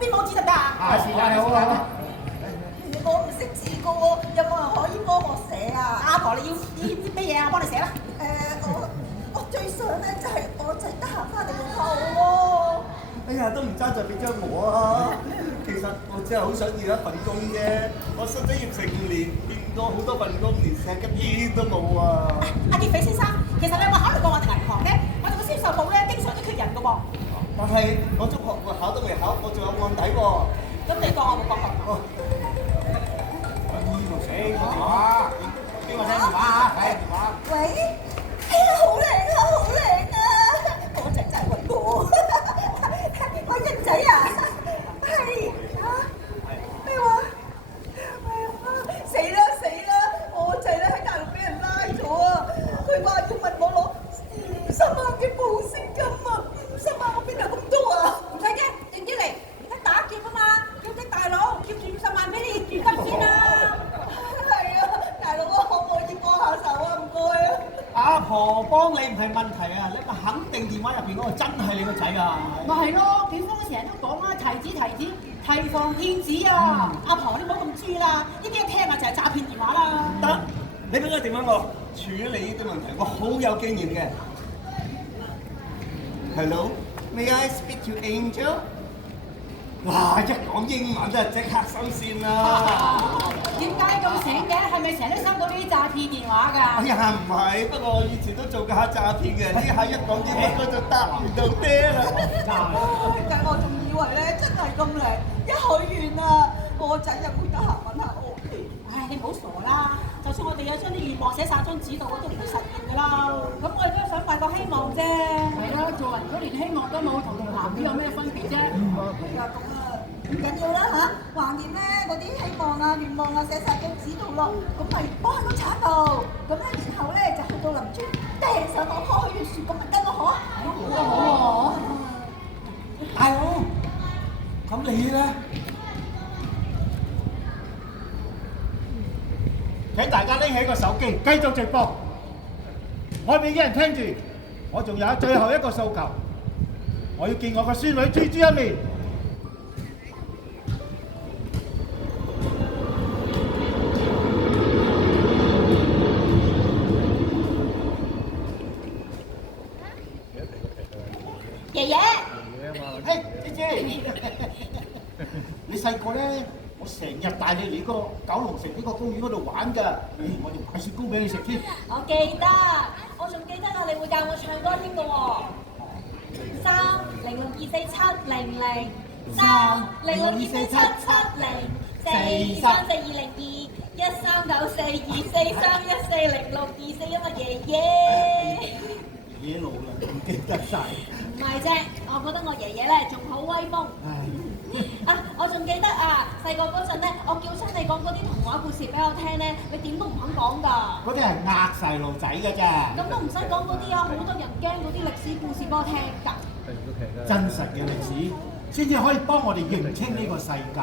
邊個知得㗎？是啦，你好啊。我唔識字㗎喎，有冇人可以幫我寫啊？阿婆，你要啲咩嘢啊？我幫你寫啦。我最想咧就係我仔得閒翻嚟門口喎。哎呀，都唔爭在俾張我啊！其實我只係好想要一份工啫。我失咗業成年，見過好多份工，連石級煙都冇啊！阿劫匪先生，其實你有冇考慮過我哋銀行咧？我哋個銷售部咧經常都缺人㗎喎。但係我中學個考都未考，我仲有案底喎。咁你當我冇講過？呢度死個電話，邊個聽電話啊？睇電話。喂，哎呀，好靚啊，好靚啊！我仔仔揾我，我人仔啊，係嚇咩話？哎呀，死啦死啦！我仔咧喺大陸俾人拉咗啊！佢話要問我攞50萬嘅保釋金啊！50萬我邊度咁多啊？唔使驚，靜啲嚟，而家打劫啊嘛，叫啲大佬劫住50萬俾你住金先啦！係啊，大佬啊，可唔可以幫下手啊？唔該啊！阿婆幫你唔係問題啊，你咪肯定電話入邊嗰個真係你個仔啊！咪係咯，警方成日都講啦，提防騙子啊！阿婆你唔好咁豬啦，呢啲一聽啊就係詐騙電話啦。得，你俾個電話我處理呢啲問題，我好有經驗嘅。Hello，may I speak to Angel？ 哇！一講英文真係即刻收線啦！點解咁醒嘅？係咪成日都收到呢啲詐騙電話㗎？哎呀，唔係，不過我以前都做過下詐騙嘅，呢下一講英文我就答唔到爹啦。但我仲以為咧真係咁靚，一許願啊，我仔又會得閒問下我。唉，你唔好傻啦！就算我哋有將啲願望寫晒張紙度，都唔會實現㗎啦。咁我哋都係想帶個希望啫。係啦，做人如果連希望都冇，同男人有咩分別啫？哎呀，咁啊唔緊要啦嚇，橫掂咧嗰啲希望啊、願望啊寫晒張紙度咯，咁咪幫喺個產度，咁咧然後咧就去到林村掟上我開完樹咁咪得咯，好啊！好啊！大佬，咁你咧？請大家拎起個手機，繼續直播。外面嘅人聽住，我仲有最後一個訴求，我要見我個孫女豬豬一面。爺爺，嘿，豬豬，你細個咧？我成日帶你嚟個九龍城呢個公園嗰度玩㗎，我仲買雪糕俾你食添。我記得，我仲記得啊！你會教我唱歌添㗎喎。30024770434320213942142439424，因為爺爺。爺爺老啦，唔記得晒。唔係啫，我覺得我爺爺咧仲好威風。我仲記得啊，細個嗰陣咧，我叫親你講嗰啲童話故事俾我聽咧，你點都唔肯講㗎。嗰啲係呃細路仔嘅啫。咁都唔使講嗰啲啊，好多人驚嗰啲歷史故事俾我聽㗎。真實嘅歷史先至可以幫我哋認清呢個世界。